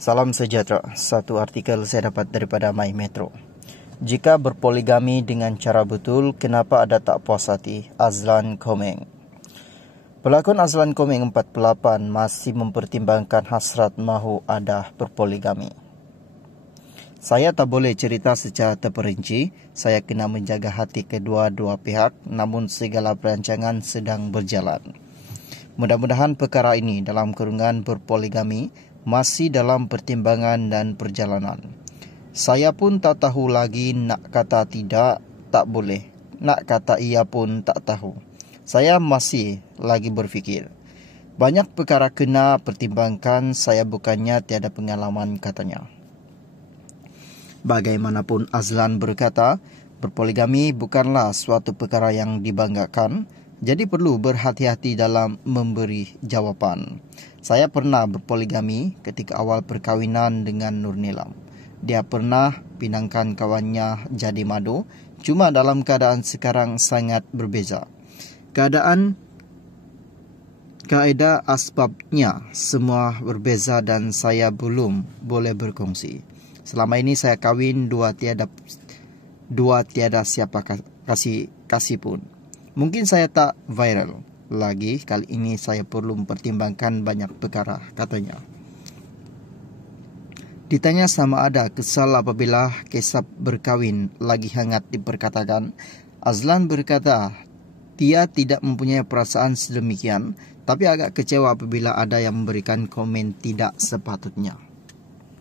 Salam sejahtera. Satu artikel saya dapat daripada My Metro. Jika berpoligami dengan cara betul, kenapa ada tak puas hati? Azlan Komeng. Pelakon Azlan Komeng 48 masih mempertimbangkan hasrat mahu ada berpoligami. Saya tak boleh cerita secara terperinci. Saya kena menjaga hati kedua-dua pihak, namun segala perancangan sedang berjalan. Mudah-mudahan perkara ini dalam kurungan berpoligami masih dalam pertimbangan dan perjalanan. Saya pun tak tahu lagi nak kata tidak, tak boleh. Nak kata iya pun tak tahu. Saya masih lagi berfikir. Banyak perkara kena pertimbangkan, saya bukannya tiada pengalaman, katanya. Bagaimanapun Azlan berkata, berpoligami bukanlah suatu perkara yang dibanggakan, jadi perlu berhati-hati dalam memberi jawapan. Saya pernah berpoligami ketika awal perkahwinan dengan Nur Nilam. Dia pernah pinangkan kawannya jadi madu, cuma dalam keadaan sekarang sangat berbeza. Kaedah asbabnya semua berbeza dan saya belum boleh berkongsi. Selama ini saya kahwin dua tiada siapa kasih pun. Mungkin saya tak viral lagi, kali ini saya perlu mempertimbangkan banyak perkara, katanya. Ditanya sama ada kesal apabila kisah berkahwin lagi hangat diperkatakan, Azlan berkata dia tidak mempunyai perasaan sedemikian, tapi agak kecewa apabila ada yang memberikan komen tidak sepatutnya.